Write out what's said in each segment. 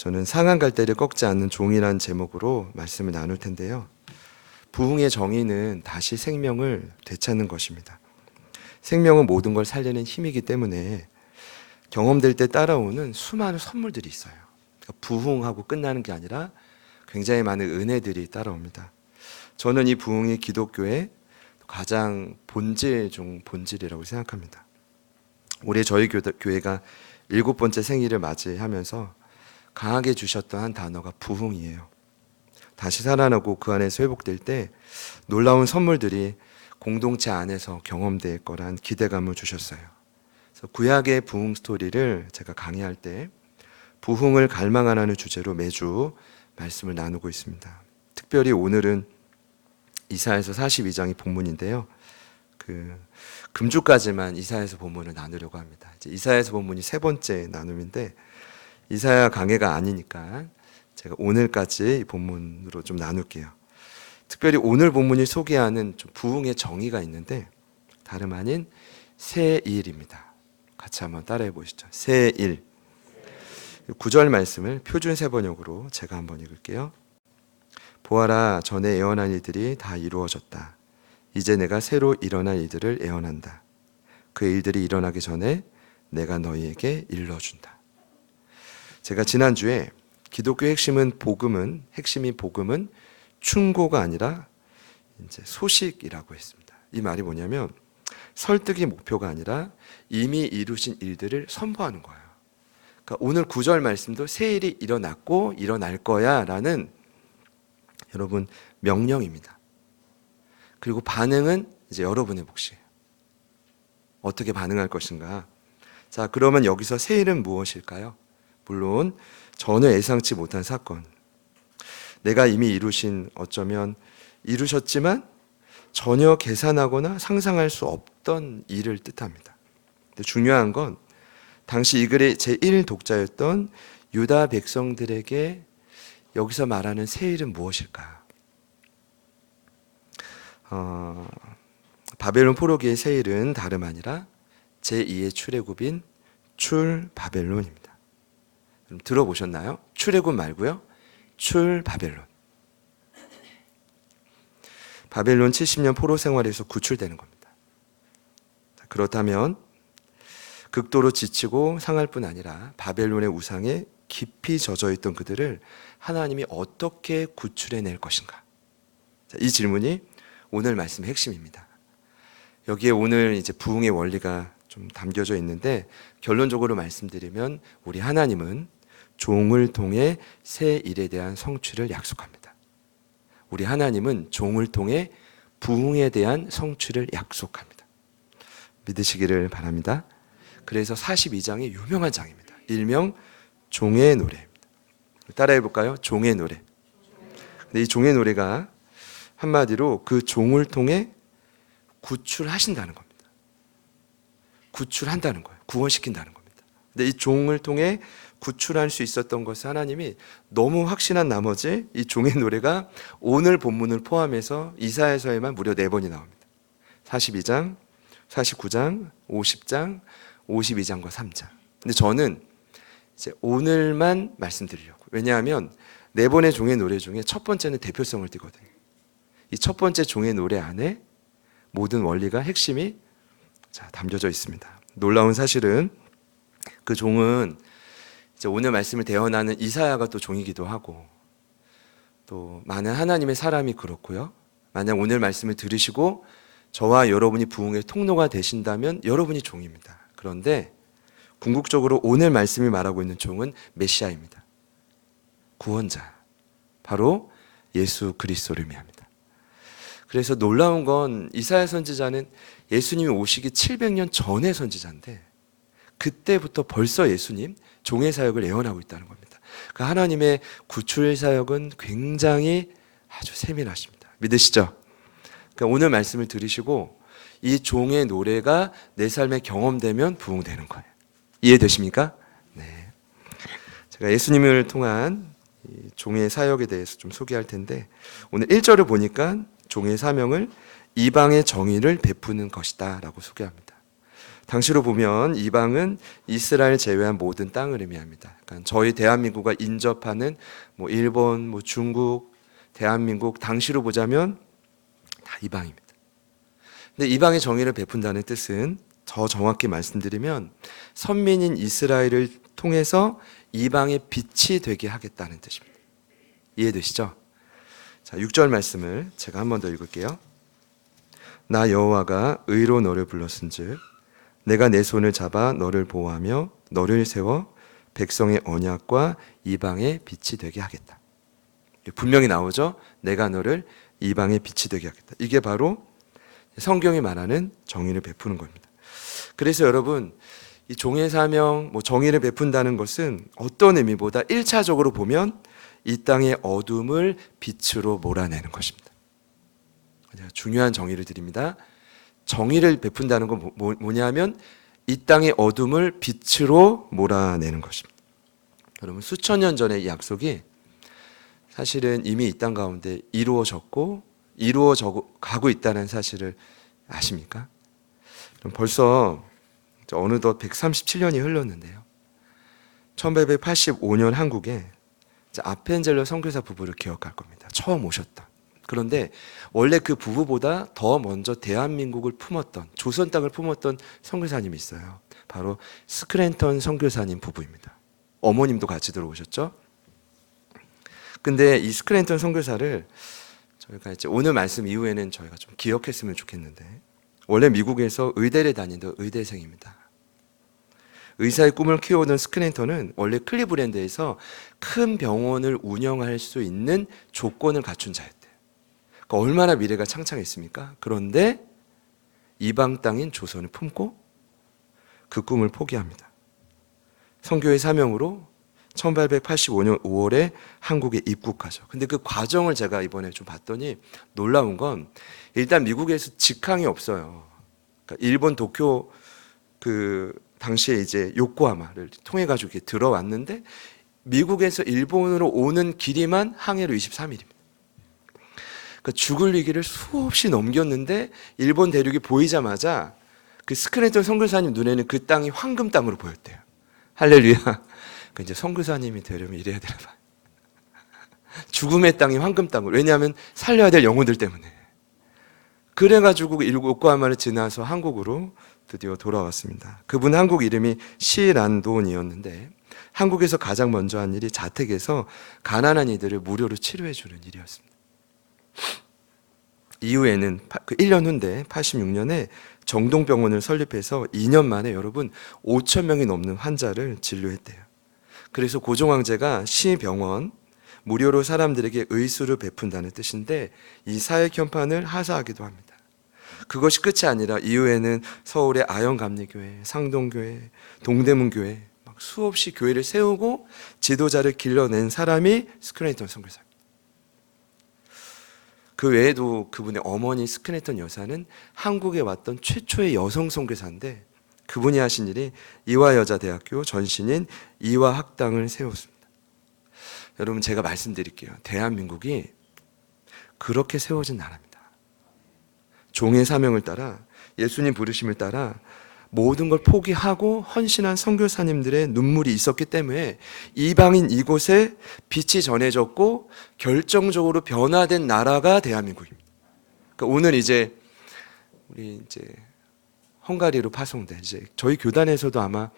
저는 상한 갈대를 꺾지 않는 종이란 제목으로 말씀을 나눌 텐데요. 부흥의 정의는 다시 생명을 되찾는 것입니다. 생명은 모든 걸 살리는 힘이기 때문에 경험될 때 따라오는 수많은 선물들이 있어요. 그러니까 부흥하고 끝나는 게 아니라 굉장히 많은 은혜들이 따라옵니다. 저는 이 부흥이 기독교의 가장 본질 중 본질이라고 생각합니다. 올해 저희 교회가 7번째 생일을 맞이하면서 강하게 주셨던 한 단어가 부흥이에요. 다시 살아나고 그 안에서 회복될 때 놀라운 선물들이 공동체 안에서 경험될 거란 기대감을 주셨어요. 그래서 구약의 부흥 스토리를 제가 강의할 때 부흥을 갈망하라는 주제로 매주 말씀을 나누고 있습니다. 특별히 오늘은 이사야서 42장이 본문인데요. 금주까지만 이사야서 본문을 나누려고 합니다. 이사야서 본문이 세 번째 나눔인데 이사야 강해가 아니니까 제가 오늘까지 본문으로 좀 나눌게요. 특별히 오늘 본문이 소개하는 좀 부흥의 정의가 있는데 다름 아닌 새일입니다. 같이 한번 따라해 보시죠. 새일. 9절 말씀을 표준 세번역으로 제가 한번 읽을게요. 보아라, 전에 예언한 일들이 다 이루어졌다. 이제 내가 새로 일어날 일들을 예언한다. 그 일들이 일어나기 전에 내가 너희에게 일러준다. 제가 지난주에 기독교의 핵심이 복음은 충고가 아니라 이제 소식이라고 했습니다. 이 말이 뭐냐면 설득이 목표가 아니라 이미 이루신 일들을 선포하는 거예요. 그러니까 오늘 9절 말씀도 새 일이 일어났고 일어날 거야라는 여러분 명령입니다. 그리고 반응은 이제 여러분의 몫이에요. 어떻게 반응할 것인가? 자, 그러면 여기서 새 일은 무엇일까요? 물론 전혀 예상치 못한 사건, 내가 이미 어쩌면 이루셨지만 전혀 계산하거나 상상할 수 없던 일을 뜻합니다. 근데 중요한 건 당시 이 글의 제1 독자였던 유다 백성들에게 여기서 말하는 새 일은 무엇일까? 바벨론 포로기의 새 일은 다름 아니라 제2의 출애굽인 출바벨론입니다. 들어보셨나요? 출애굽 말고요. 출바벨론. 바벨론 70년 포로 생활에서 구출되는 겁니다. 그렇다면 극도로 지치고 상할 뿐 아니라 바벨론의 우상에 깊이 젖어 있던 그들을 하나님이 어떻게 구출해낼 것인가? 이 질문이 오늘 말씀의 핵심입니다. 여기에 오늘 이제 부흥의 원리가 좀 담겨져 있는데 결론적으로 말씀드리면 우리 하나님은 종을 통해 새 일에 대한 성취를 약속합니다. 우리 하나님은 종을 통해 부흥에 대한 성취를 약속합니다. 믿으시기를 바랍니다. 그래서 42장이 유명한 장입니다. 일명 종의 노래입니다. 따라해 볼까요? 종의 노래. 근데 이 종의 노래가 한마디로 그 종을 통해 구출하신다는 겁니다. 구출한다는 거예요. 구원시킨다는 겁니다. 근데 이 종을 통해 구출할 수 있었던 것을 하나님이 너무 확신한 나머지 이 종의 노래가 오늘 본문을 포함해서 이사야서에만 무려 4번이 나옵니다. 42장, 49장, 50장, 52장과 3장. 근데 저는 이제 오늘만 말씀드리려고. 왜냐하면 4번의 종의 노래 중에 첫 번째는 대표성을 띠거든요. 이 첫 번째 종의 노래 안에 모든 원리가 핵심이 담겨져 있습니다. 놀라운 사실은 그 종은 이제 오늘 말씀을 대언하는 이사야가 또 종이기도 하고 또 많은 하나님의 사람이 그렇고요. 만약 오늘 말씀을 들으시고 저와 여러분이 부흥의 통로가 되신다면 여러분이 종입니다. 그런데 궁극적으로 오늘 말씀이 말하고 있는 종은 메시아입니다. 구원자, 바로 예수 그리스도를 의미합니다. 그래서 놀라운 건 이사야 선지자는 예수님이 오시기 700년 전의 선지자인데 그때부터 벌써 예수님 종의 사역을 예언하고 있다는 겁니다. 그 하나님의 구출 사역은 굉장히 아주 세밀하십니다. 믿으시죠? 그러니까 오늘 말씀을 들으시고 이 종의 노래가 내 삶에 경험되면 부흥되는 거예요. 이해되십니까? 네. 제가 예수님을 통한 이 종의 사역에 대해서 좀 소개할 텐데 오늘 1절을 보니까 종의 사명을 이방의 정의를 베푸는 것이다 라고 소개합니다. 당시로 보면 이방은 이스라엘 제외한 모든 땅을 의미합니다. 그러니까 저희 대한민국과 인접하는 뭐 일본, 뭐 중국, 대한민국 당시로 보자면 다 이방입니다. 근데 이방의 정의를 베푼다는 뜻은 더 정확히 말씀드리면 선민인 이스라엘을 통해서 이방의 빛이 되게 하겠다는 뜻입니다. 이해되시죠? 자, 6절 말씀을 제가 한 번 더 읽을게요. 나 여호와가 의로 너를 불렀은즉 내가 내 손을 잡아 너를 보호하며 너를 세워 백성의 언약과 이방의 빛이 되게 하겠다. 분명히 나오죠? 내가 너를 이방의 빛이 되게 하겠다. 이게 바로 성경이 말하는 정의를 베푸는 겁니다. 그래서 여러분, 이 종의 사명, 정의를 베푼다는 것은 어떤 의미보다 1차적으로 보면 이 땅의 어둠을 빛으로 몰아내는 것입니다. 중요한 정의를 드립니다. 정의를 베푼다는 건 뭐냐면 이 땅의 어둠을 빛으로 몰아내는 것입니다. 여러분, 수천 년 전의 이 약속이 사실은 이미 이 땅 가운데 이루어졌고 이루어져 가고 있다는 사실을 아십니까? 벌써 어느덧 137년이 흘렀는데요. 1885년 한국에 아펜젤러 선교사 부부를 기억할 겁니다. 처음 오셨다. 그런데 원래 그 부부보다 더 먼저 대한민국을 품었던, 조선 땅을 품었던 선교사님이 있어요. 바로 스크랜턴 선교사님 부부입니다. 어머님도 같이 들어오셨죠. 근데 이 스크랜턴 선교사를 저희가 이제 오늘 말씀 이후에는 저희가 좀 기억했으면 좋겠는데, 원래 미국에서 의대를 다니던 의대생입니다. 의사의 꿈을 키워오던 스크랜턴은 원래 클리브랜드에서 큰 병원을 운영할 수 있는 조건을 갖춘 자였대요. 그러니까 얼마나 미래가 창창했습니까? 그런데 이방 땅인 조선을 품고 그 꿈을 포기합니다. 선교의 사명으로 1885년 5월에 한국에 입국하죠. 근데 그 과정을 제가 이번에 좀 봤더니 놀라운 건, 일단 미국에서 직항이 없어요. 그러니까 일본 도쿄 그 당시에 이제 요코하마를 통해 가지고 이렇게 들어왔는데, 미국에서 일본으로 오는 길이만 항해로 23일입니다. 그러니까 죽을 위기를 수없이 넘겼는데 일본 대륙이 보이자마자 그 스크랜턴 선교사님 눈에는 그 땅이 황금 땅으로 보였대요. 할렐루야. 그 이제 선교사님이 되려면 이래야 되나 봐요. 죽음의 땅이 황금 땅으로. 왜냐하면 살려야 될 영혼들 때문에. 그래가지고 요코하마를 지나서 한국으로 드디어 돌아왔습니다. 그분 한국 이름이 시란돈이었는데, 한국에서 가장 먼저 한 일이 자택에서 가난한 이들을 무료로 치료해 주는 일이었습니다. 이후에는 그 1년 후인데 86년에 정동병원을 설립해서 2년 만에 여러분 5천 명이 넘는 환자를 진료했대요. 그래서 고종황제가 시병원, 무료로 사람들에게 의술을 베푼다는 뜻인데, 이 사역 현판을 하사하기도 합니다. 그것이 끝이 아니라 이후에는 서울의 아영감리교회, 상동교회, 동대문교회 막 수없이 교회를 세우고 지도자를 길러낸 사람이 스크랜턴 선교사입니다. 그 외에도 그분의 어머니 스크랜턴 여사는 한국에 왔던 최초의 여성 선교사인데, 그분이 하신 일이 이화여자대학교 전신인 이화학당을 세웠습니다. 여러분, 제가 말씀드릴게요. 대한민국이 그렇게 세워진 나라입니다. 종의 사명을 따라, 예수님 부르심을 따라 모든 걸 포기하고 헌신한 선교사님들의 눈물이 있었기 때문에 이방인 이곳에 빛이 전해졌고 결정적으로 변화된 나라가 대한민국입니다. 그러니까 오늘 이제 우리 이제 헝가리로 파송된, 이제 저희 교단에서도 아마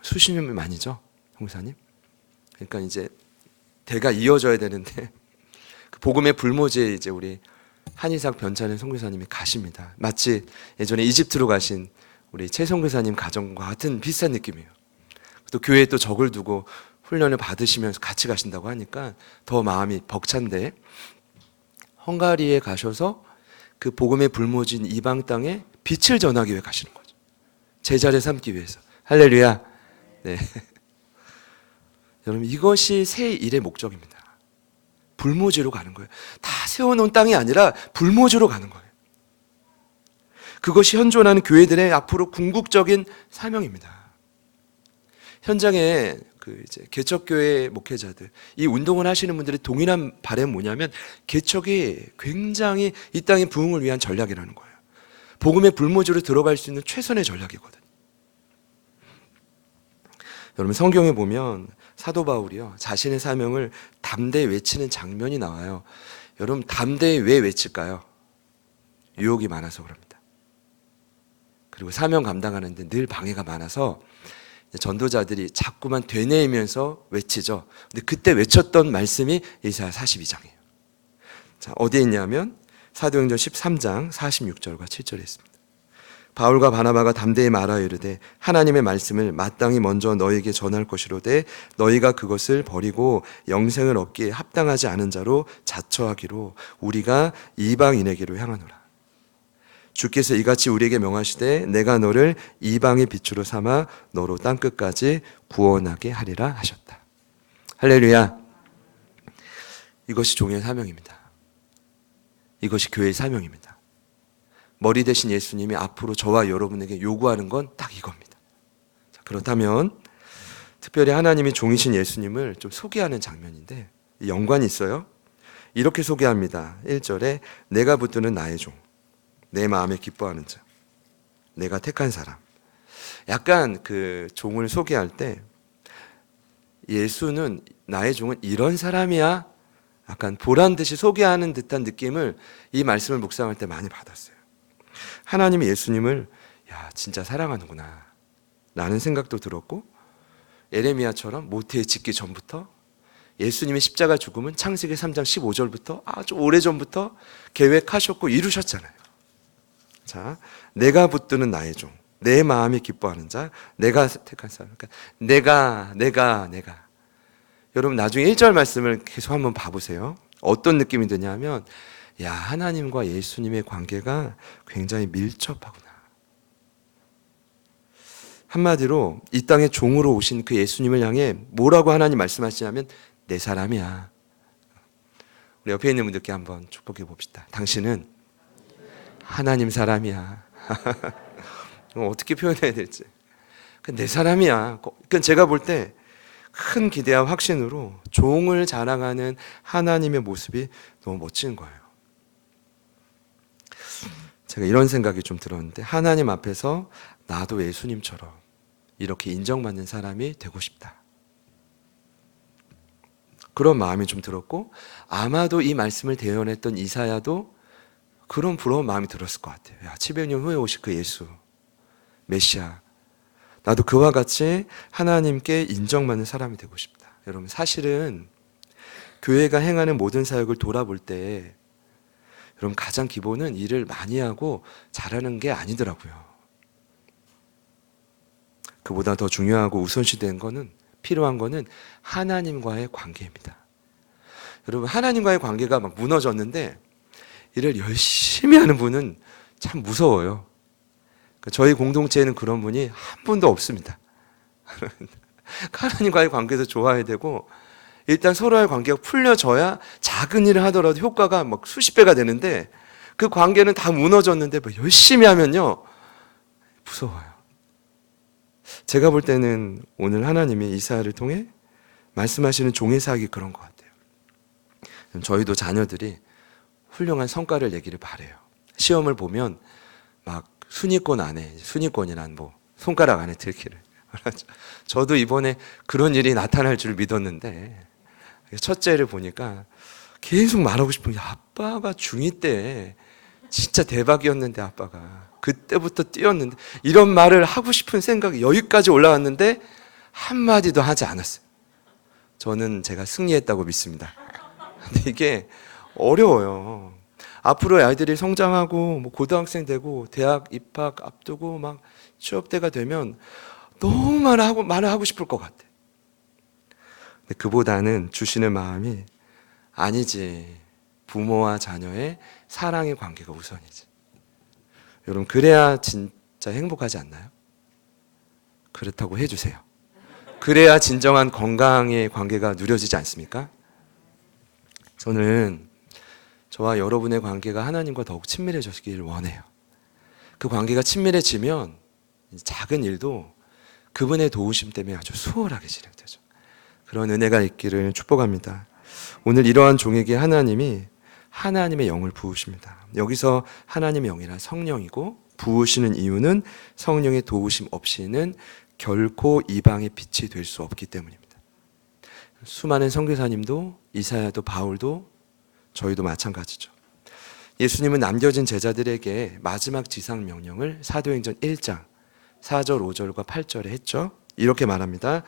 수십 년 만이죠, 형사님. 그러니까 이제 대가 이어져야 되는데 그 복음의 불모지에 이제 우리 한이삭 변찬의 선교사님이 가십니다. 마치 예전에 이집트로 가신 우리 최 선교사님 가정과 같은 비슷한 느낌이에요. 또 교회에 또 적을 두고 훈련을 받으시면서 같이 가신다고 하니까 더 마음이 벅찬데, 헝가리에 가셔서 그 복음의 불모진 이방 땅에 빛을 전하기 위해 가시는 거죠. 제자를 삼기 위해서. 할렐루야. 네. 여러분, 이것이 새 일의 목적입니다. 불모지로 가는 거예요. 다 세워놓은 땅이 아니라 불모지로 가는 거예요. 그것이 현존하는 교회들의 앞으로 궁극적인 사명입니다. 현장에 그 이제 개척교회 목회자들, 이 운동을 하시는 분들의 동일한 바람은 뭐냐면, 개척이 굉장히 이 땅의 부흥을 위한 전략이라는 거예요. 복음의 불모지로 들어갈 수 있는 최선의 전략이거든요. 여러분 성경에 보면 사도 바울이요 자신의 사명을 담대히 외치는 장면이 나와요. 여러분 담대히 왜 외칠까요? 유혹이 많아서 그럽니다. 그리고 사명 감당하는데 늘 방해가 많아서 전도자들이 자꾸만 되뇌이면서 외치죠. 근데 그때 외쳤던 말씀이 이사야 42장이에요. 자, 어디에 있냐면 사도행전 13장 46절과 7절에 있습니다. 바울과 바나바가 담대히 말하여 이르되 하나님의 말씀을 마땅히 먼저 너희에게 전할 것이로되 너희가 그것을 버리고 영생을 얻기에 합당하지 않은 자로 자처하기로 우리가 이방인에게로 향하노라. 주께서 이같이 우리에게 명하시되 내가 너를 이방의 빛으로 삼아 너로 땅끝까지 구원하게 하리라 하셨다. 할렐루야. 이것이 종의 사명입니다. 이것이 교회의 사명입니다. 머리 대신 예수님이 앞으로 저와 여러분에게 요구하는 건 딱 이겁니다. 자, 그렇다면 특별히 하나님이 종이신 예수님을 좀 소개하는 장면인데 연관이 있어요. 이렇게 소개합니다. 1절에 내가 붙드는 나의 종, 내 마음에 기뻐하는 자, 내가 택한 사람. 약간 그 종을 소개할 때 예수는 나의 종은 이런 사람이야, 약간 보란듯이 소개하는 듯한 느낌을 이 말씀을 묵상할 때 많이 받았어요. 하나님이 예수님을 야 진짜 사랑하는구나 라는 생각도 들었고, 에레미야처럼 모태에 짓기 전부터 예수님의 십자가 죽음은 창세기 3장 15절부터 아주 오래전부터 계획하셨고 이루셨잖아요. 자, 내가 붙드는 나의 종, 내 마음이 기뻐하는 자, 내가 택한 사람. 그러니까 내가. 여러분 나중에 1절 말씀을 계속 한번 봐보세요. 어떤 느낌이 드냐면 야 하나님과 예수님의 관계가 굉장히 밀접하구나. 한마디로 이 땅에 종으로 오신 그 예수님을 향해 뭐라고 하나님 말씀하시냐면 내 사람이야. 우리 옆에 있는 분들께 한번 축복해 봅시다. 당신은 하나님 사람이야. 어떻게 표현해야 될지. 내 사람이야. 그러니까 제가 볼 때 큰 기대와 확신으로 종을 자랑하는 하나님의 모습이 너무 멋진 거예요. 제가 이런 생각이 좀 들었는데 하나님 앞에서 나도 예수님처럼 이렇게 인정받는 사람이 되고 싶다. 그런 마음이 좀 들었고 아마도 이 말씀을 대언했던 이사야도 그런 부러운 마음이 들었을 것 같아요. 야, 700년 후에 오실 그 예수, 메시아, 나도 그와 같이 하나님께 인정받는 사람이 되고 싶다. 여러분 사실은 교회가 행하는 모든 사역을 돌아볼 때 여러분 가장 기본은 일을 많이 하고 잘하는 게 아니더라고요. 그보다 더 중요하고 우선시된 거는 필요한 거는 하나님과의 관계입니다. 여러분 하나님과의 관계가 막 무너졌는데 일을 열심히 하는 분은 참 무서워요. 저희 공동체에는 그런 분이 한 분도 없습니다. 하나님과의 관계도 좋아야 되고 일단 서로의 관계가 풀려져야 작은 일을 하더라도 효과가 막 수십 배가 되는데 그 관계는 다 무너졌는데 뭐 열심히 하면요 무서워요. 제가 볼 때는 오늘 하나님이 이사야를 통해 말씀하시는 종의 사역이 그런 것 같아요. 저희도 자녀들이 훌륭한 성과를 내기를 바라요. 시험을 보면 막 순위권 안에, 순위권이란 뭐 손가락 안에 들기를. 저도 이번에 그런 일이 나타날 줄 믿었는데 첫째를 보니까 계속 말하고 싶은 게 아빠가 중2 때 진짜 대박이었는데 아빠가 그때부터 뛰었는데 이런 말을 하고 싶은 생각이 여기까지 올라왔는데 한마디도 하지 않았어요. 저는 제가 승리했다고 믿습니다. 근데 이게 어려워요. 앞으로 아이들이 성장하고 뭐 고등학생 되고 대학 입학 앞두고 막 취업 때가 되면 너무 말을 하고 싶을 것 같아. 근데 그보다는 주시는 마음이 아니지. 부모와 자녀의 사랑의 관계가 우선이지. 여러분 그래야 진짜 행복하지 않나요? 그렇다고 해주세요. 그래야 진정한 건강의 관계가 누려지지 않습니까? 저는 저와 여러분의 관계가 하나님과 더욱 친밀해지기를 원해요. 그 관계가 친밀해지면 작은 일도 그분의 도우심 때문에 아주 수월하게 진행되죠. 그런 은혜가 있기를 축복합니다. 오늘 이러한 종에게 하나님이 하나님의 영을 부으십니다. 여기서 하나님의 영이란 성령이고 부으시는 이유는 성령의 도우심 없이는 결코 이방의 빛이 될 수 없기 때문입니다. 수많은 선교사님도 이사야도 바울도 저희도 마찬가지죠. 예수님은 남겨진 제자들에게 마지막 지상 명령을 사도행전 1장 4절 5절과 8절에 했죠. 이렇게 말합니다.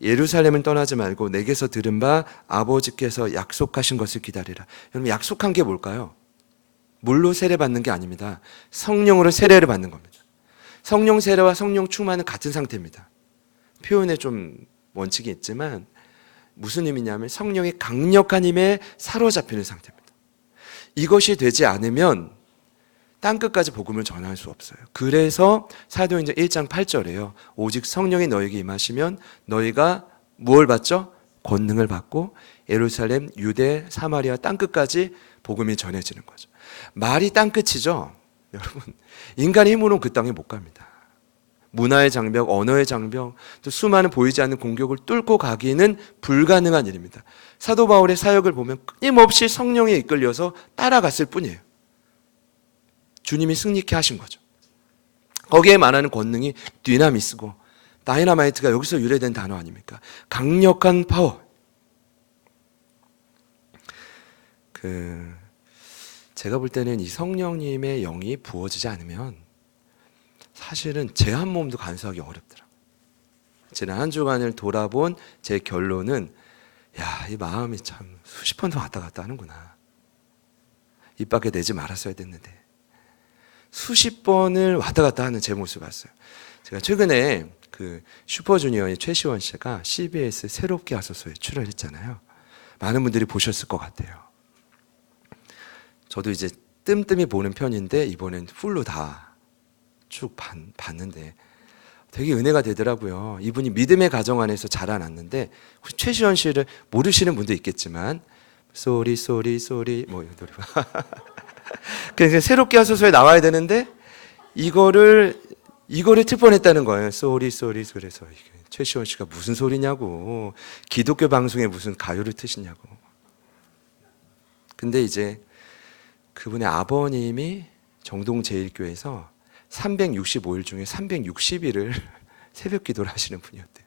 예루살렘을 떠나지 말고 내게서 들은 바 아버지께서 약속하신 것을 기다리라. 여러분, 약속한 게 뭘까요? 물로 세례받는 게 아닙니다. 성령으로 세례를 받는 겁니다. 성령 세례와 성령 충만은 같은 상태입니다. 표현에 좀 원칙이 있지만 무슨 의미냐면 성령의 강력한 힘에 사로잡히는 상태입니다. 이것이 되지 않으면 땅끝까지 복음을 전할 수 없어요. 그래서 사도행전 1장 8절에요. 오직 성령이 너에게 임하시면 너희가 무엇을 받죠? 권능을 받고 예루살렘, 유대, 사마리아 땅끝까지 복음이 전해지는 거죠. 말이 땅끝이죠. 여러분, 인간의 힘으로는 그 땅에 못 갑니다. 문화의 장벽, 언어의 장벽, 또 수많은 보이지 않는 공격을 뚫고 가기는 불가능한 일입니다. 사도 바울의 사역을 보면 끊임없이 성령에 이끌려서 따라갔을 뿐이에요. 주님이 승리케 하신 거죠. 거기에 말하는 권능이 디나미스고 다이너마이트가 여기서 유래된 단어 아닙니까? 강력한 파워. 제가 볼 때는 이 성령님의 영이 부어지지 않으면 사실은 제 한 몸도 간수하기 어렵더라고요. 지난 한 주간을 돌아본 제 결론은 이 마음이 참 수십 번도 왔다 갔다 하는구나. 입 밖에 내지 말았어야 됐는데 수십 번을 왔다 갔다 하는 제 모습을 봤어요. 제가 최근에 슈퍼주니어의 최시원 씨가 CBS 새롭게 하소서에 출연했잖아요. 많은 분들이 보셨을 것 같아요. 저도 이제 뜸뜸이 보는 편인데 이번엔 풀로 다 쭉 봤는데 되게 은혜가 되더라고요. 이분이 믿음의 가정 안에서 자라났는데 최시원 씨를 모르시는 분도 있겠지만 쏘리 뭐 이 노래 그래서 새롭게 하소서에 나와야 되는데 이거를 틀 뻔했다는 거예요. 쏘리 그래서 최시원 씨가 무슨 소리냐고, 기독교 방송에 무슨 가요를 트시냐고. 근데 이제 그분의 아버님이 정동제일교회에서 365일 중에 360일을 새벽 기도를 하시는 분이었대요.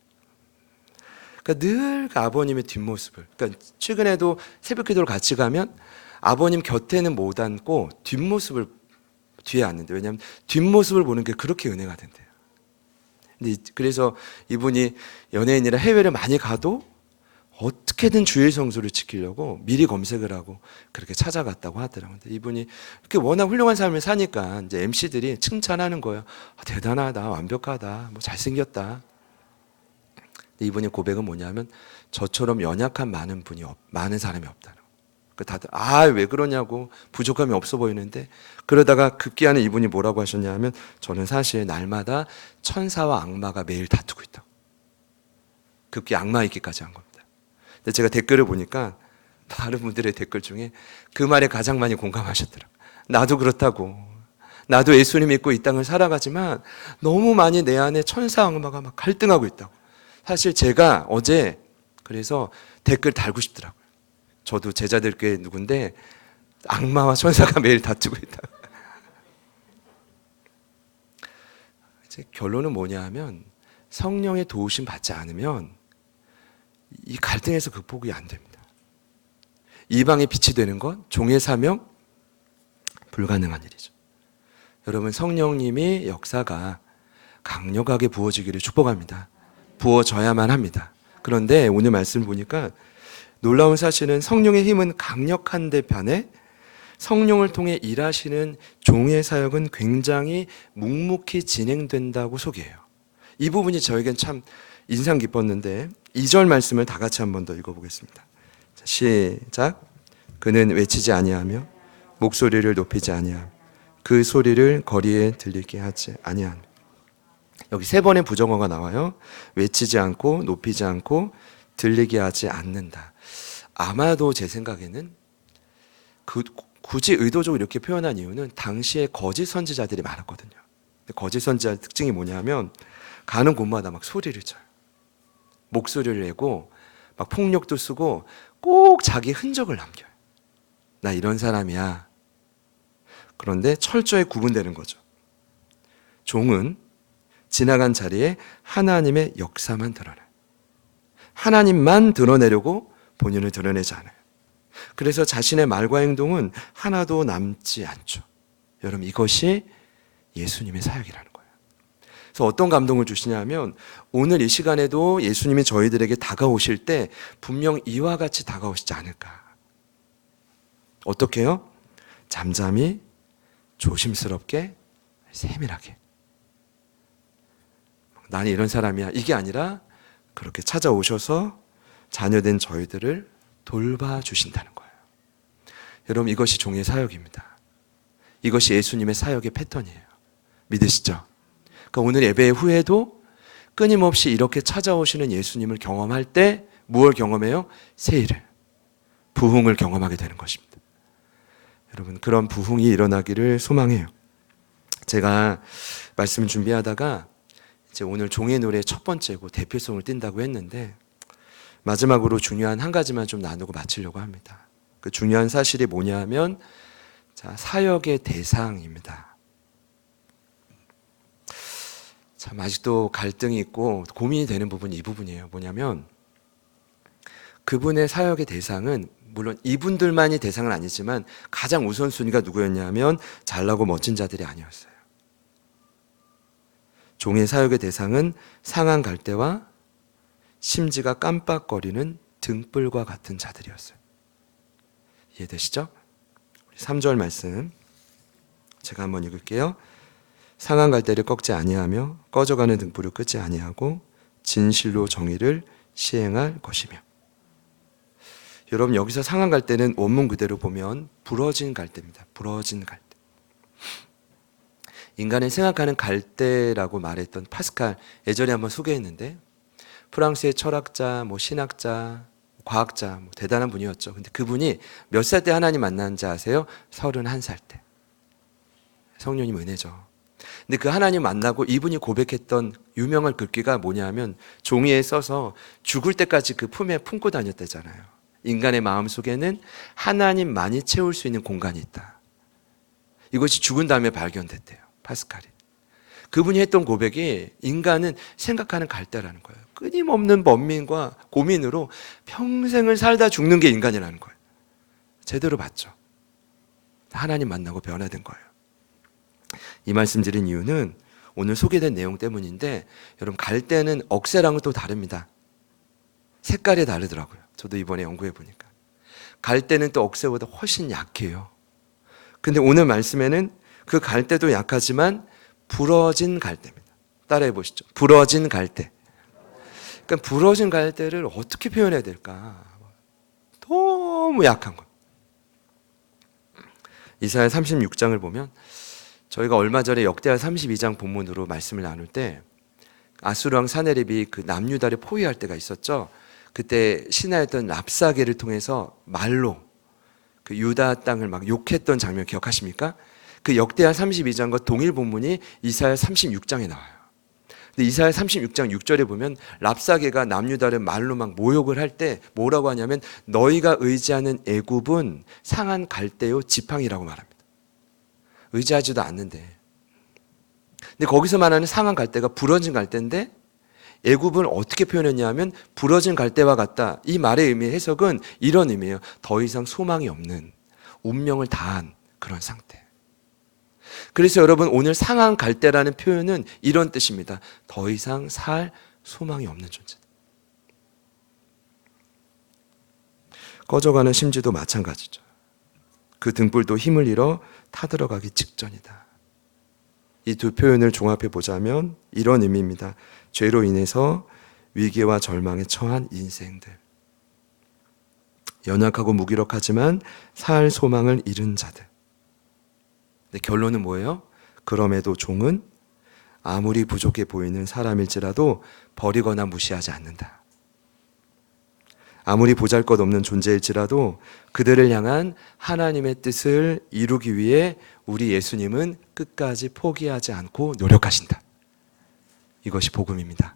그러니까 늘 아버님의 뒷모습을, 그러니까 최근에도 새벽 기도를 같이 가면 아버님 곁에는 못 앉고 뒷모습을 뒤에 앉는데, 왜냐하면 뒷모습을 보는 게 그렇게 은혜가 된대요. 근데 그래서 이분이 연예인이라 해외를 많이 가도 어떻게든 주일 성수를 지키려고 미리 검색을 하고 그렇게 찾아갔다고 하더라고요. 근데 이분이 이렇게 워낙 훌륭한 삶을 사니까 이제 MC들이 칭찬하는 거예요. 대단하다, 완벽하다, 뭐 잘생겼다. 근데 이분의 고백은 뭐냐면 저처럼 연약한 많은 사람이 없다는 거예요. 다들 왜 그러냐고, 부족함이 없어 보이는데, 그러다가 급기야는 이분이 뭐라고 하셨냐면 저는 사실 날마다 천사와 악마가 매일 다투고 있다고. 급기 악마 있기까지 한 겁니다. 근데 제가 댓글을 보니까 다른 분들의 댓글 중에 그 말에 가장 많이 공감하셨더라고요. 나도 그렇다고. 나도 예수님 믿고 이 땅을 살아가지만 너무 많이 내 안에 천사 악마가 막 갈등하고 있다고. 사실 제가 어제 그래서 댓글 달고 싶더라고요. 저도 제자들께 누군데 악마와 천사가 매일 다투고 있다. 이제 결론은 뭐냐 하면 성령의 도우심 받지 않으면 이 갈등에서 극복이 안 됩니다. 이방의 빛이 되는 것, 종의 사명, 불가능한 일이죠. 여러분, 성령님이 역사가 강력하게 부어지기를 축복합니다. 부어져야만 합니다. 그런데 오늘 말씀 보니까 놀라운 사실은 성령의 힘은 강력한데 반해 성령을 통해 일하시는 종의 사역은 굉장히 묵묵히 진행된다고 소개해요. 이 부분이 저에겐 참 인상 깊었는데 2절 말씀을 다 같이 한 번 더 읽어보겠습니다. 자, 시작. 그는 외치지 아니하며 목소리를 높이지 아니하며 그 소리를 거리에 들리게 하지 아니하며. 여기 세 번의 부정어가 나와요. 외치지 않고 높이지 않고 들리게 하지 않는다. 아마도 제 생각에는 굳이 의도적으로 이렇게 표현한 이유는 당시에 거짓 선지자들이 많았거든요. 거짓 선지자의 특징이 뭐냐면 가는 곳마다 막 소리를 쳐요. 목소리를 내고 막 폭력도 쓰고 꼭 자기 흔적을 남겨요. 나 이런 사람이야. 그런데 철저히 구분되는 거죠. 종은 지나간 자리에 하나님의 역사만 드러나요. 하나님만 드러내려고 본인을 드러내지 않아요. 그래서 자신의 말과 행동은 하나도 남지 않죠. 여러분, 이것이 예수님의 사역이라는 거예요. 그래서 어떤 감동을 주시냐면 오늘 이 시간에도 예수님이 저희들에게 다가오실 때 분명 이와 같이 다가오시지 않을까. 어떻게 해요? 잠잠히, 조심스럽게, 세밀하게. 나는 이런 사람이야. 이게 아니라 그렇게 찾아오셔서 자녀된 저희들을 돌봐주신다는 거예요. 여러분, 이것이 종의 사역입니다. 이것이 예수님의 사역의 패턴이에요. 믿으시죠? 그러니까 오늘 예배 후에도 끊임없이 이렇게 찾아오시는 예수님을 경험할 때 무엇을 경험해요? 세일을, 부흥을 경험하게 되는 것입니다. 여러분, 그런 부흥이 일어나기를 소망해요. 제가 말씀 준비하다가 이제 오늘 종의 노래 첫 번째고 대표성을 띈다고 했는데 마지막으로 중요한 한 가지만 좀 나누고 마치려고 합니다. 그 중요한 사실이 뭐냐 하면 사역의 대상입니다. 참 아직도 갈등이 있고 고민이 되는 부분이 이 부분이에요. 뭐냐면 그분의 사역의 대상은 물론 이분들만이 대상은 아니지만 가장 우선순위가 누구였냐면 잘나고 멋진 자들이 아니었어요. 종의 사역의 대상은 상한 갈대와 심지가 깜빡거리는 등불과 같은 자들이었어요. 이해되시죠? 3절 말씀 제가 한번 읽을게요. 상한 갈대를 꺾지 아니하며 꺼져가는 등불을 끄지 아니하고 진실로 정의를 시행할 것이며. 여러분, 여기서 상한 갈대는 원문 그대로 보면 부러진 갈대입니다. 부러진 갈대. 인간을 생각하는 갈대라고 말했던 파스칼, 예전에 한번 소개했는데 프랑스의 철학자, 신학자, 과학자, 대단한 분이었죠. 근데 그분이 몇 살 때 하나님 만났는지 아세요? 31살 때. 성령님 은혜죠. 근데 그 하나님 만나고 이분이 고백했던 유명한 글귀가 뭐냐면 종이에 써서 죽을 때까지 그 품에 품고 다녔다잖아요. 인간의 마음속에는 하나님만이 채울 수 있는 공간이 있다. 이것이 죽은 다음에 발견됐대요. 파스칼이. 그분이 했던 고백이 인간은 생각하는 갈대라는 거예요. 끊임없는 번민과 고민으로 평생을 살다 죽는 게 인간이라는 거예요. 제대로 봤죠. 하나님 만나고 변화된 거예요. 이 말씀 드린 이유는 오늘 소개된 내용 때문인데 여러분, 갈대는 억새랑은 또 다릅니다. 색깔이 다르더라고요. 저도 이번에 연구해 보니까 갈대는 또 억새보다 훨씬 약해요. 근데 오늘 말씀에는 그 갈대도 약하지만 부러진 갈대입니다. 따라해 보시죠. 부러진 갈대. 그러니까 부러진 갈대를 어떻게 표현해야 될까? 너무 약한 거. 이사야 36장을 보면 저희가 얼마 전에 역대하 32장 본문으로 말씀을 나눌 때 아수르 왕 사네립이 그 남유다를 포위할 때가 있었죠. 그때 신하였던 랍사게를 통해서 말로 그 유다 땅을 막 욕했던 장면 기억하십니까? 그 역대하 32장과 동일 본문이 이사야 36장에 나와요. 근데 이사야 36장 6절에 보면 랍사게가 남유다를 말로 막 모욕을 할 때 뭐라고 하냐면 너희가 의지하는 애굽은 상한 갈대요 지팡이라고 말합니다. 의지하지도 않는데. 근데 거기서 말하는 상한 갈대가 부러진 갈대인데 애굽은 어떻게 표현했냐면 부러진 갈대와 같다. 이 말의 의미의 해석은 이런 의미예요. 더 이상 소망이 없는, 운명을 다한 그런 상태. 그래서 여러분, 오늘 상한 갈대라는 표현은 이런 뜻입니다. 더 이상 살 소망이 없는 존재. 꺼져가는 심지도 마찬가지죠. 그 등불도 힘을 잃어 타들어가기 직전이다. 이 두 표현을 종합해 보자면 이런 의미입니다. 죄로 인해서 위기와 절망에 처한 인생들. 연약하고 무기력하지만 살 소망을 잃은 자들. 근데 결론은 뭐예요? 그럼에도 종은 아무리 부족해 보이는 사람일지라도 버리거나 무시하지 않는다. 아무리 보잘것없는 존재일지라도 그들을 향한 하나님의 뜻을 이루기 위해 우리 예수님은 끝까지 포기하지 않고 노력하신다. 이것이 복음입니다.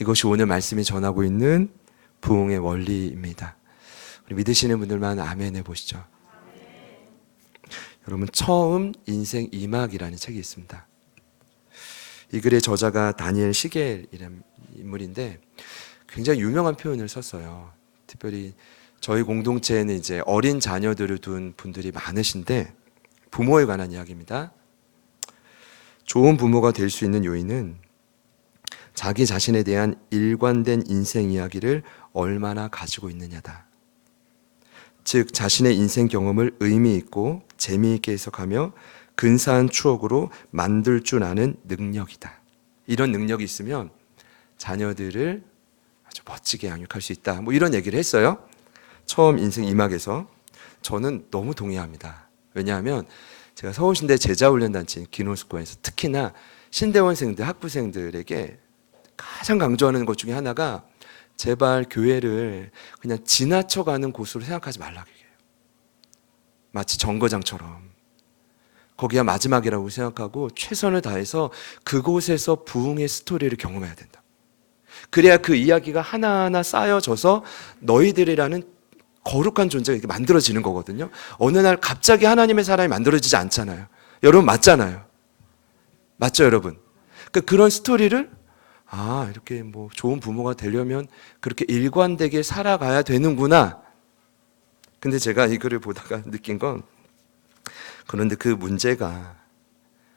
이것이 오늘 말씀이 전하고 있는 부흥의 원리입니다. 우리 믿으시는 분들만 아멘 해보시죠. 여러분, 처음 인생 2막이라는 책이 있습니다. 이 글의 저자가 다니엘 시겔이라는 인물인데 굉장히 유명한 표현을 썼어요. 특별히 저희 공동체에는 이제 어린 자녀들을 둔 분들이 많으신데 부모에 관한 이야기입니다. 좋은 부모가 될 수 있는 요인은 자기 자신에 대한 일관된 인생 이야기를 얼마나 가지고 있느냐다. 즉 자신의 인생 경험을 의미 있고 재미있게 해석하며 근사한 추억으로 만들 줄 아는 능력이다. 이런 능력이 있으면 자녀들을 아주 멋지게 양육할 수 있다. 뭐 이런 얘기를 했어요. 처음 인생 2막에서 저는 너무 동의합니다. 왜냐하면 제가 서울신대 제자훈련단체인 기노스코에서 특히나 신대원생들, 학부생들에게 가장 강조하는 것 중에 하나가 제발 교회를 그냥 지나쳐가는 곳으로 생각하지 말라고 얘기해요. 마치 정거장처럼 거기가 마지막이라고 생각하고 최선을 다해서 그곳에서 부흥의 스토리를 경험해야 된다. 그래야 그 이야기가 하나하나 쌓여져서 너희들이라는 거룩한 존재가 이렇게 만들어지는 거거든요. 어느 날 갑자기 하나님의 사람이 만들어지지 않잖아요. 여러분 맞잖아요. 맞죠, 여러분? 그러니까 그런 스토리를 이렇게 뭐 좋은 부모가 되려면 그렇게 일관되게 살아가야 되는구나. 근데 제가 이 글을 보다가 느낀 건 그런데 그 문제가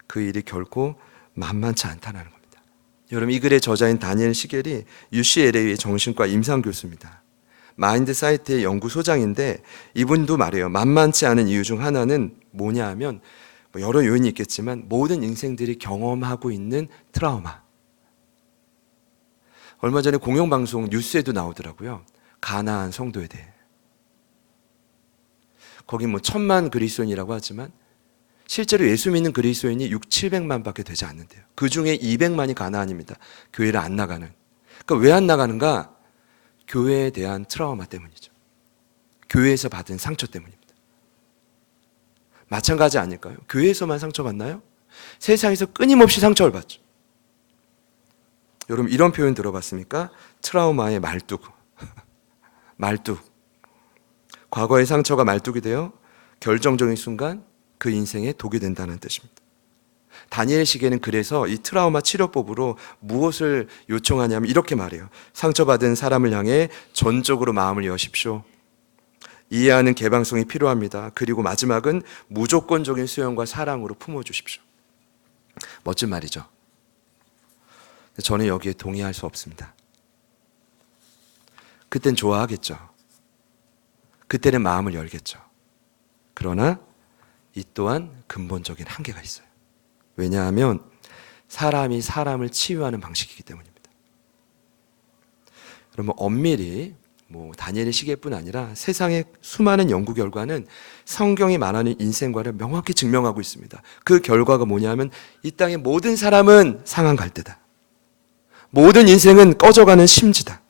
그 일이 결코 만만치 않다는 겁니다. 여러분 이 글의 저자인 다니엘 시겔이 UCLA의 정신과 임상 교수입니다. 마인드 사이트의 연구소장인데 이분도 말해요. 만만치 않은 이유 중 하나는 뭐냐 하면 뭐 여러 요인이 있겠지만 모든 인생들이 경험하고 있는 트라우마. 얼마 전에 공영방송 뉴스에도 나오더라고요. 가나안 성도에 대해. 거기 뭐 1,000만 그리스도인이라고 하지만 실제로 예수 믿는 그리스도인이 600~700만 밖에 되지 않는데요. 그 중에 200만이 가나안입니다. 교회를 안 나가는. 그러니까 왜 안 나가는가? 교회에 대한 트라우마 때문이죠. 교회에서 받은 상처 때문입니다. 마찬가지 아닐까요? 교회에서만 상처받나요? 세상에서 끊임없이 상처를 받죠. 여러분 이런 표현 들어봤습니까? 트라우마의 말뚝. 말뚝. 과거의 상처가 말뚝이 되어 결정적인 순간 그 인생에 독이 된다는 뜻입니다. 다니엘 시계는 그래서 이 트라우마 치료법으로 무엇을 요청하냐면 이렇게 말해요. 상처받은 사람을 향해 전적으로 마음을 여십시오. 이해하는 개방성이 필요합니다. 그리고 마지막은 무조건적인 수용과 사랑으로 품어주십시오. 멋진 말이죠. 저는 여기에 동의할 수 없습니다. 그땐 좋아하겠죠. 그때는 마음을 열겠죠. 그러나 이 또한 근본적인 한계가 있어요. 왜냐하면 사람이 사람을 치유하는 방식이기 때문입니다. 그러면 엄밀히 다니엘의 시계뿐 아니라 세상의 수많은 연구 결과는 성경이 말하는 인생과를 명확히 증명하고 있습니다. 그 결과가 뭐냐면 이 땅의 모든 사람은 상한 갈대다. 모든 인생은 꺼져가는 심지다.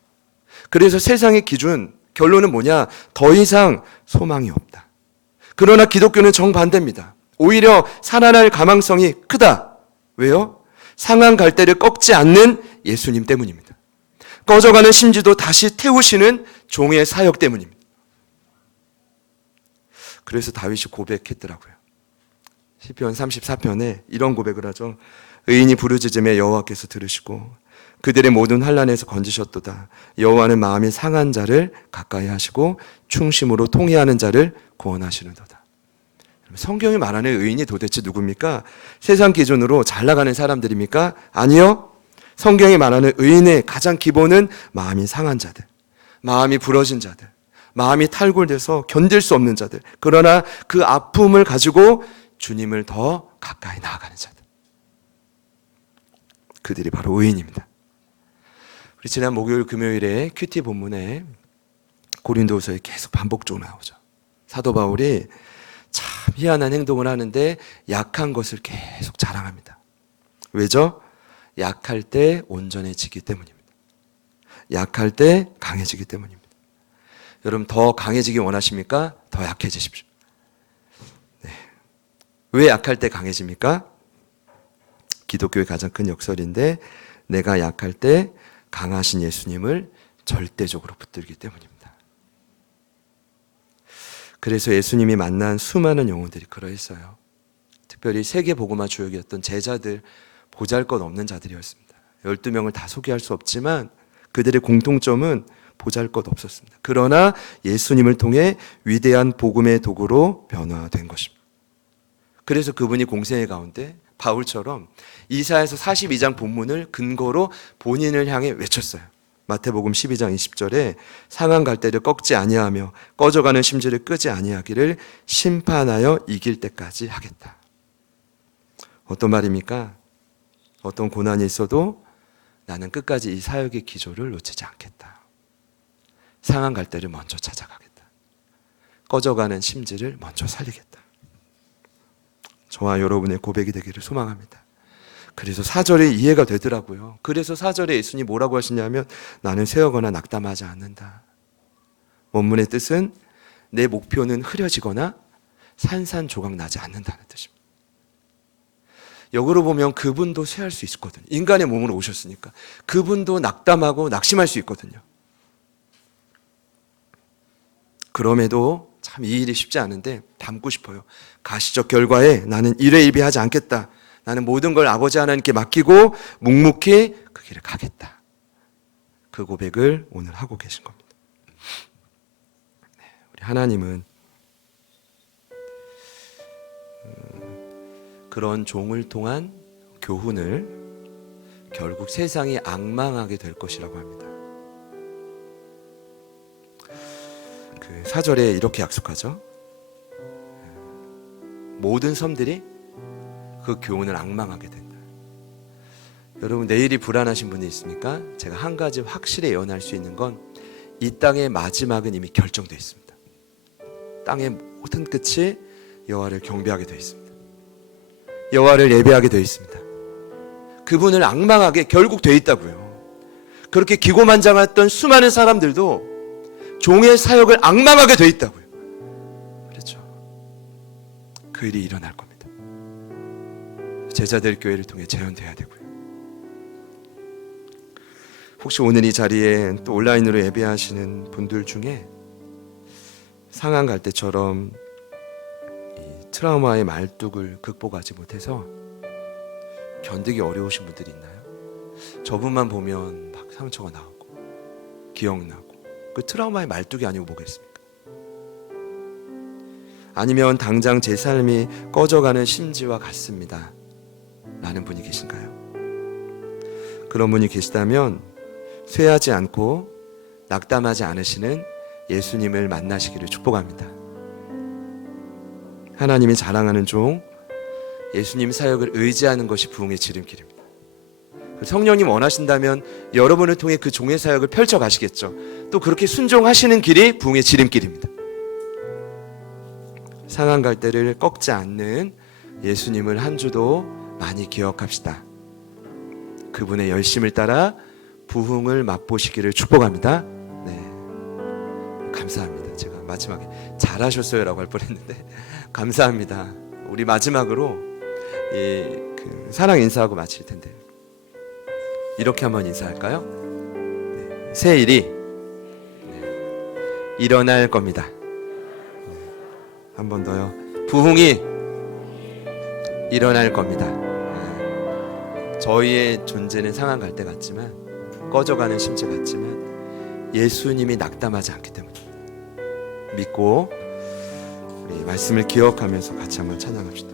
그래서 세상의 기준, 결론은 뭐냐? 더 이상 소망이 없다. 그러나 기독교는 정반대입니다. 오히려 살아날 가망성이 크다. 왜요? 상한 갈대를 꺾지 않는 예수님 때문입니다. 꺼져가는 심지도 다시 태우시는 종의 사역 때문입니다. 그래서 다윗이 고백했더라고요. 시편 34편에 이런 고백을 하죠. 의인이 부르짖음에 여호와께서 들으시고 그들의 모든 환난에서 건지셨도다. 여호와는 마음이 상한 자를 가까이 하시고 충심으로 통회하는 자를 구원하시는도다. 성경이 말하는 의인이 도대체 누굽니까? 세상 기준으로 잘 나가는 사람들입니까? 아니요. 성경이 말하는 의인의 가장 기본은 마음이 상한 자들, 마음이 부러진 자들, 마음이 탈골돼서 견딜 수 없는 자들, 그러나 그 아픔을 가지고 주님을 더 가까이 나아가는 자들, 그들이 바로 의인입니다. 우리 지난 목요일 금요일에 큐티 본문에 고린도후서에 계속 반복적으로 나오죠. 사도 바울이 참 희한한 행동을 하는데 약한 것을 계속 자랑합니다. 왜죠? 약할 때 온전해지기 때문입니다. 약할 때 강해지기 때문입니다. 여러분 더 강해지기 원하십니까? 더 약해지십시오. 네. 왜 약할 때 강해집니까? 기독교의 가장 큰 역설인데 내가 약할 때 강하신 예수님을 절대적으로 붙들기 때문입니다. 그래서 예수님이 만난 수많은 영혼들이 그러했어요. 특별히 세계 복음화 주역이었던 제자들 보잘것없는 자들이었습니다. 12명을 다 소개할 수 없지만 그들의 공통점은 보잘것없었습니다. 그러나 예수님을 통해 위대한 복음의 도구로 변화된 것입니다. 그래서 그분이 공생의 가운데 바울처럼 이사야서 42장 본문을 근거로 본인을 향해 외쳤어요. 마태복음 12장 20절에 상한 갈대를 꺾지 아니하며 꺼져가는 심지를 끄지 아니하기를 심판하여 이길 때까지 하겠다. 어떤 말입니까? 어떤 고난이 있어도 나는 끝까지 이 사역의 기조를 놓치지 않겠다. 상한 갈대를 먼저 찾아가겠다. 꺼져가는 심지를 먼저 살리겠다. 저와 여러분의 고백이 되기를 소망합니다. 그래서 4절이 이해가 되더라고요. 그래서 4절에 예수님이 뭐라고 하시냐면 나는 쇠하거나 낙담하지 않는다. 원문의 뜻은 내 목표는 흐려지거나 산산조각 나지 않는다는 뜻입니다. 역으로 보면 그분도 쇠할 수 있거든요. 인간의 몸으로 오셨으니까 그분도 낙담하고 낙심할 수 있거든요. 그럼에도 참 이 일이 쉽지 않은데 담고 싶어요. 가시적 결과에 나는 일회일비하지 않겠다. 나는 모든 걸 아버지 하나님께 맡기고 묵묵히 그 길을 가겠다. 그 고백을 오늘 하고 계신 겁니다. 우리 하나님은 그런 종을 통한 교훈을 결국 세상이 앙망하게 될 것이라고 합니다. 그 4절에 이렇게 약속하죠. 모든 섬들이 그 교훈을 앙망하게 된다. 여러분 내일이 불안하신 분이 있습니까? 제가 한 가지 확실히 예언할 수 있는 건 이 땅의 마지막은 이미 결정되어 있습니다. 땅의 모든 끝이 여호와를 경배하게 되어 있습니다. 여호와를 예배하게 되어 있습니다. 그분을 앙망하게 결국 되어 있다고요. 그렇게 기고만장했던 수많은 사람들도 종의 사역을 앙망하게 되어 있다고요. 그렇죠. 그 일이 일어날 겁니다. 제자들 교회를 통해 재현돼야 되고요. 혹시 오늘 이 자리에 또 온라인으로 예배하시는 분들 중에 상한 갈대처럼 이 트라우마의 말뚝을 극복하지 못해서 견디기 어려우신 분들이 있나요? 저분만 보면 막 상처가 나오고 기억나고 그 트라우마의 말뚝이 아니고 뭐겠습니까? 아니면 당장 제 삶이 꺼져가는 심지와 같습니다 라는 분이 계신가요? 그런 분이 계시다면 쇠하지 않고 낙담하지 않으시는 예수님을 만나시기를 축복합니다. 하나님이 자랑하는 종, 예수님 사역을 의지하는 것이 부흥의 지름길입니다. 성령님 원하신다면 여러분을 통해 그 종의 사역을 펼쳐가시겠죠. 또 그렇게 순종하시는 길이 부흥의 지름길입니다. 상한 갈대를 꺾지 않는 예수님을 한 주도 많이 기억합시다. 그분의 열심을 따라 부흥을 맛보시기를 축복합니다. 네, 감사합니다. 제가 마지막에 잘하셨어요 라고 할 뻔했는데 감사합니다. 우리 마지막으로 그 사랑 인사하고 마칠 텐데 이렇게 한번 인사할까요? 네, 새 일이 일어날 겁니다. 한 번 더요. 부흥이 일어날 겁니다. 저희의 존재는 상한 갈대 같지만 꺼져가는 심지 같지만 예수님이 낙담하지 않기 때문에 믿고 우리 말씀을 기억하면서 같이 한번 찬양합시다.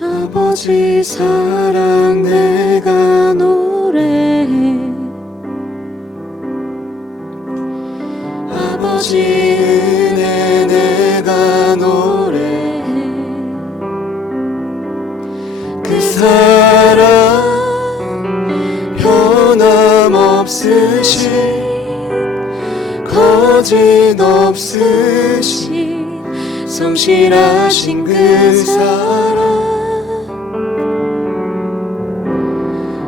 아버지 사랑 내가 노래해 아버지 은혜 내가 노래해 그 사랑 변함없으신 거짓없으신 성실하신 그 사랑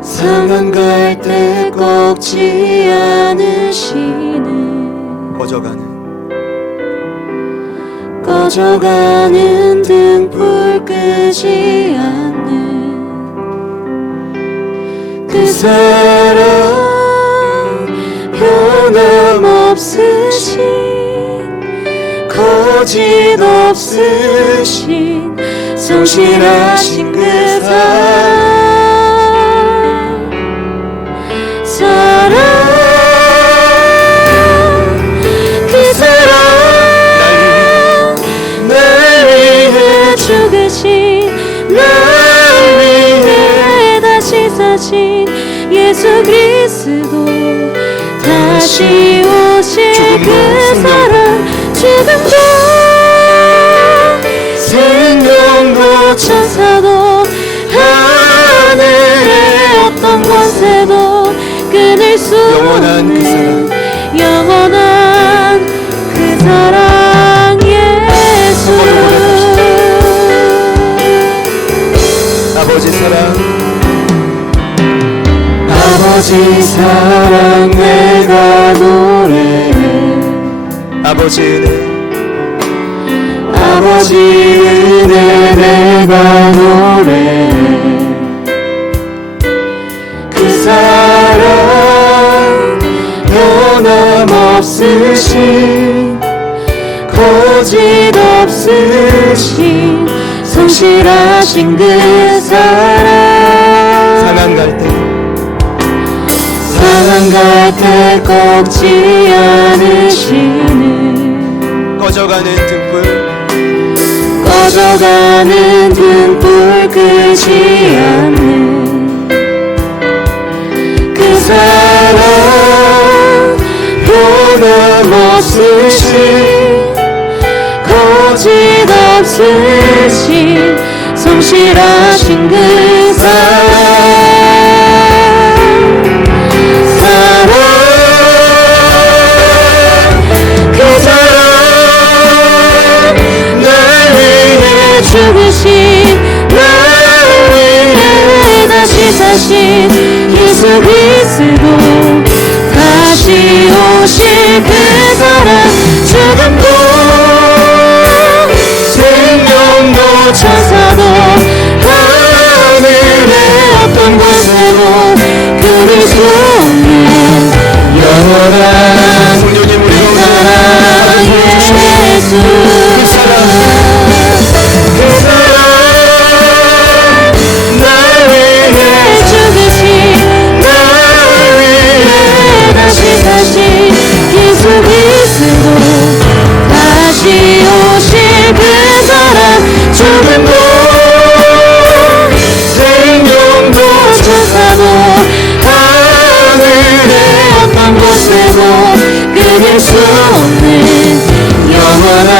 상한 갈대 꺾지 않으시는 꺼져가는 등불 끄 없으시 않는 그 사랑 변함없으신 거짓 없으신 성실하신 그 사랑 그 사랑 날 위해 죽으신 날 위해 다시 사신 예수 그리스도 다시 오실 그 사랑 죽음도 생명도 천사도 하늘의 어떤 권세도 끊을 수 영원한 그 사랑 영원한 그 사랑 예수 아버지 사랑 아버지 사랑 내가 노래해 아버지 은혜 아버지 은혜 내가 노래해 그 사랑 변함없으신 거짓 없으신 성실하신 그 사랑 상한 갈 때 꺾지 않으시는 꺼져가는 등불 끄지 않는 그 사랑 변함없으신 거짓 없으신 성실하신 그 사랑 죽으신 날 위해 다시 사신 예수 그리스도 다시 오실 그 사랑 죽음도 생명도 천사도 하늘의 어떤 곳에도 끊을 수 없는 영원한 성령님 우리 사랑 예수 그 사랑 그 사랑 날 위해 죽으신 날 위해 다시 사신 예수 그리스도 다시 오실 그 사랑 죽음도 생명도 천사도 하늘의 어떤 곳에도 끊을 수 없는 영원한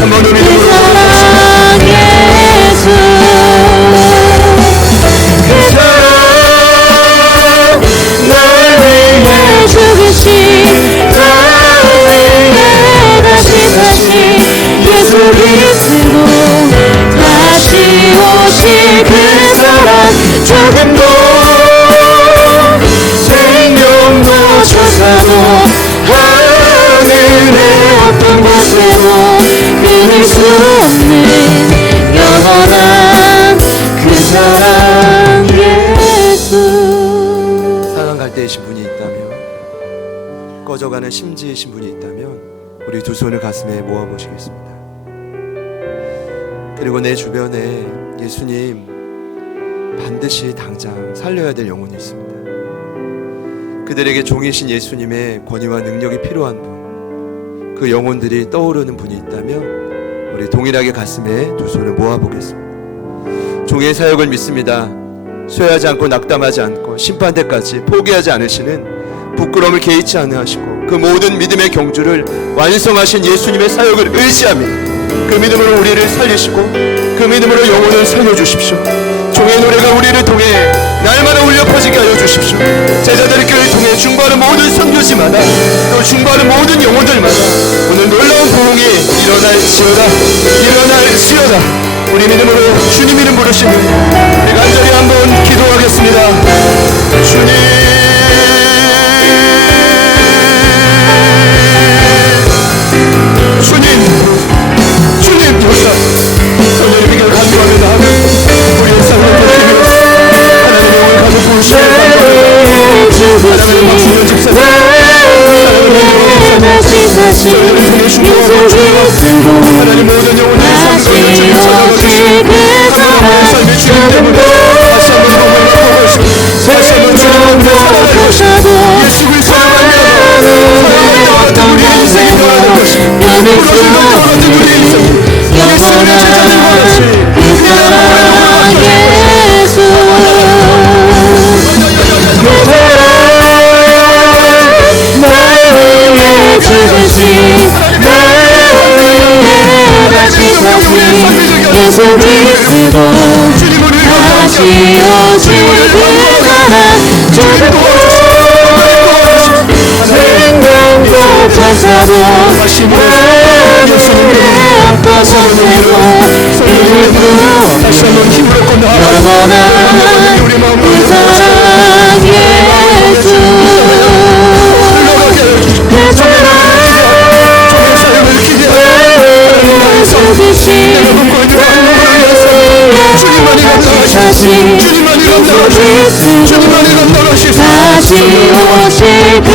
한번 우리 그 사랑 예수 그 사랑 날 위해 죽으신 날 위해 다시 사신 예수 그리스도 다시 오실 그 사랑 죽음도 생명도 천사도 하늘의 어떤 곳에도 끊을 수 없는 영원한 그 사랑 예수 상한 갈대이신 분이 있다면 꺼져가는 심지이신 분이 있다면 우리 두 손을 가슴에 모아보시겠습니다. 그리고 내 주변에 예수님 반드시 당장 살려야 될 영혼이 있습니다. 그들에게 종이신 예수님의 권위와 능력이 필요한 분, 그 영혼들이 떠오르는 분이 있다면 우리 동일하게 가슴에 두 손을 모아보겠습니다. 종의 사역을 믿습니다. 쇠하지 않고 낙담하지 않고 심판대까지 포기하지 않으시는 부끄러움을 개의치 않으시고 그 모든 믿음의 경주를 완성하신 예수님의 사역을 의지합니다. 그 믿음으로 우리를 살리시고 그 믿음으로 영혼을 살려주십시오. 종의 노래가 우리를 통해 날마다 울려 퍼지게 하여 주십시오. 제자들의 교회를 통해 중보하는 모든 선교지마다 또 중보하는 모든 영혼들마다 오늘 놀라운 부흥이 일어날지어다 일어날지어다. 우리 믿음으로 주님 이름 부르시는 우리 간절히 한번 기도하겠습니다. 주님 주님 여기다 성령님께 간구합니다. 다시 사신 예수 그리스도 하나님 모든 영혼의 삶을 다시 주님 오실 그 사랑 삶의 주님 때문에 다시 한번 몸을 회복하시고 다시 한번 주님을 살아날 것이고 예수 그리스도를 말미암아 같은 우리의 인생이 변화될 것이고 부러진 것과 같은 우리의 인생 예수님의 제자들과 같이 그 사랑 예수 그 사랑 나를 위해 죽으신 나를 위해 다시 사신 예수 그리스도 다시 오실 그 사랑 주님도 생명도 천사도 하늘의 어떤 곳에도 이룰 수 다시 한번 힘으로 건너아가 영원한 그 사랑 예수 그 사랑 죽으신 주님만이 감당하시오 주님만이 감당하시오 주님만이 감당하시오 다시 오실 그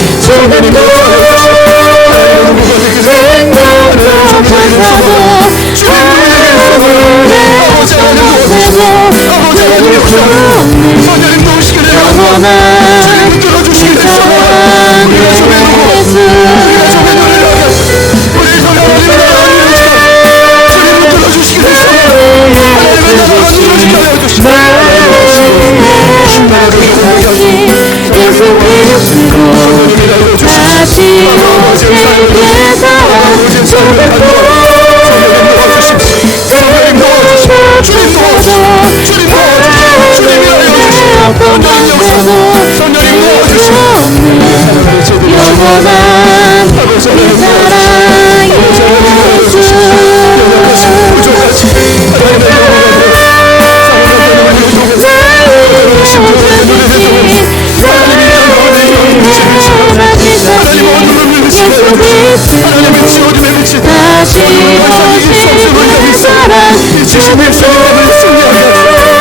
사랑 죽음도 생명도 천사도 아버지 하나님 도와주시고 아버지 하나님 역사를 하나님 도우시기를 영원한 주님 들어주시기를 그 사랑 우리가 정해 놓고 예수 우리가 정해 노래를 하게 우리 하나님의 나라가 이루어지게 주님을 들어주시기를 하나님의 나라가 이루어지게 하여 주시고 예수 그리스도 다시 오실 그 사랑 죽음도 생명도 천사도 어떤 곳에도 이룰 수 없는 영원한 그 사랑 예수 다시 오실 그 사랑 생명도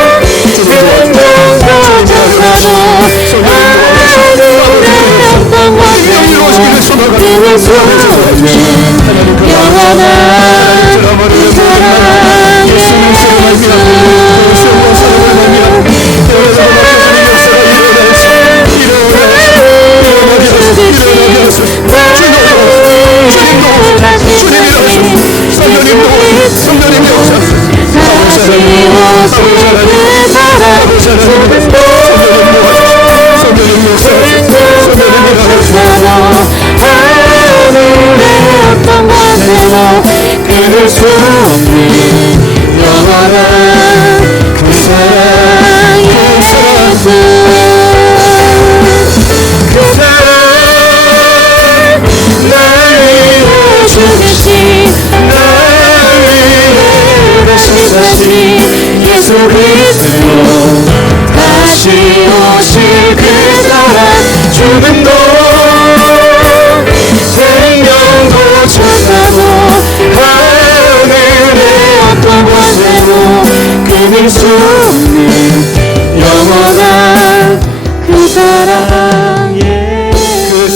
천사도 하늘의 어떤 곳에도 이룰 수 없는 영원한 그 사랑 끊을 수 없는 영원한 그 사랑 예수 그 사랑 날 위해 죽으신 날 위해 다시 사신 예수 그리스도 다시 오실 그 사랑 죽음도 생명도 천사도 하늘의 어떤 곳에도 끊을 수 없는 영원한 그 사랑 그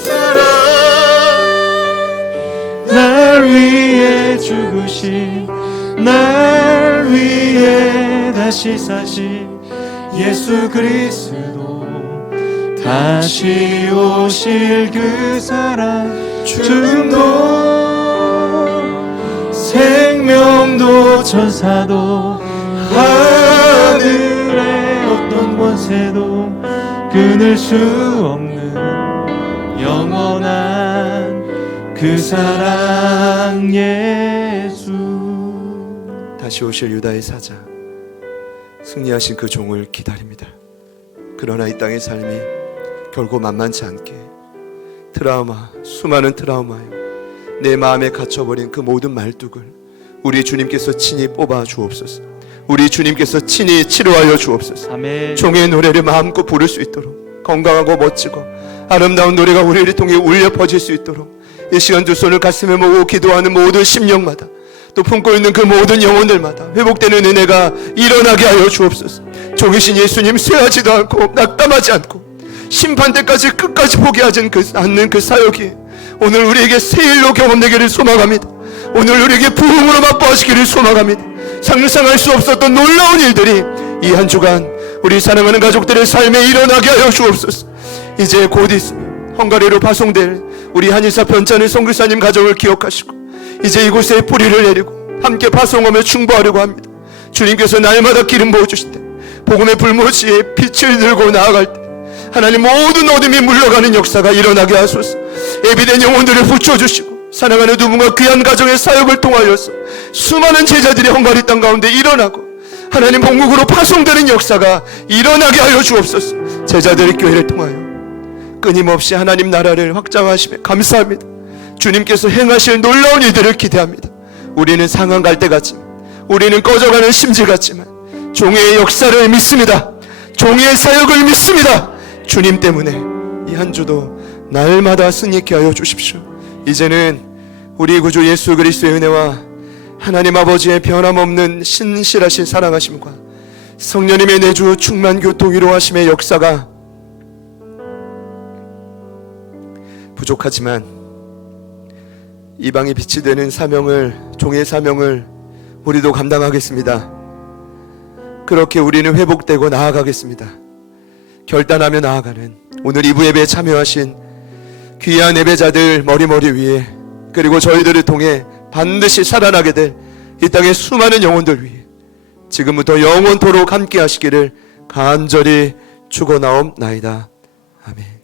사랑 날 위해 죽으신 날 위해 다시 사신 예수 그리스도 다시 오실 그 사랑 죽음도 생명도 천사도 하늘의 어떤 권세도 끊을 수 없는 영원한 그 사랑 예수. 다시 오실 유다의 사자 승리하신 그 종을 기다립니다. 그러나 이 땅의 삶이 결코 만만치 않게 트라우마, 수많은 트라우마요, 내 마음에 갇혀버린 그 모든 말뚝을 우리 주님께서 친히 뽑아 주옵소서. 우리 주님께서 친히 치료하여 주옵소서. 아멘. 종의 노래를 마음껏 부를 수 있도록 건강하고 멋지고 아름다운 노래가 우리를 통해 울려 퍼질 수 있도록 이 시간 두 손을 가슴에 모으고 기도하는 모든 심령마다 또 품고 있는 그 모든 영혼들마다 회복되는 은혜가 일어나게 하여 주옵소서. 종이신 예수님 쇠하지도 않고 낙담하지 않고 심판 때까지 끝까지 포기하지 않는 그 사역이 오늘 우리에게 새 일로 경험되기를 소망합니다. 오늘 우리에게 부흥으로 맛보아지기를 소망합니다. 상상할 수 없었던 놀라운 일들이 이 한 주간 우리 사랑하는 가족들의 삶에 일어나게 하여 주옵소서. 이제 곧 있으면 헝가리로 파송될 우리 한의사 변찬의 선교사님 가정을 기억하시고 이제 이곳에 뿌리를 내리고 함께 파송하며 충보하려고 합니다. 주님께서 날마다 기름 부어주실 때 복음의 불모지에 빛을 들고 나아갈 때 하나님 모든 어둠이 물러가는 역사가 일어나게 하소서. 예비된 영혼들을 붙여주시고 사랑하는 누군가 귀한 가정의 사역을 통하여서 수많은 제자들이 헝가리 땅 가운데 일어나고 하나님 본국으로 파송되는 역사가 일어나게 하여 주옵소서. 제자들의 교회를 통하여 끊임없이 하나님 나라를 확장하시며 감사합니다. 주님께서 행하실 놀라운 일들을 기대합니다. 우리는 상한 갈대 같지만, 우리는 꺼져가는 심지 같지만 종의 역사를 믿습니다. 종의 사역을 믿습니다. 주님 때문에 이 한 주도 날마다 승리케 하여 주십시오. 이제는 우리 구주 예수 그리스도의 은혜와 하나님 아버지의 변함없는 신실하신 사랑하심과 성령님의 내주 충만 교통 위로하심의 역사가 부족하지만 이방의 빛이 되는 사명을, 종의 사명을 우리도 감당하겠습니다. 그렇게 우리는 회복되고 나아가겠습니다. 결단하며 나아가는 오늘 2부 예배에 참여하신 귀한 예배자들 머리 위에, 그리고 저희들을 통해 반드시 살아나게 될 이 땅의 수많은 영혼들 위해 지금부터 영원토록 함께 하시기를 간절히 축원하옵나이다. 아멘.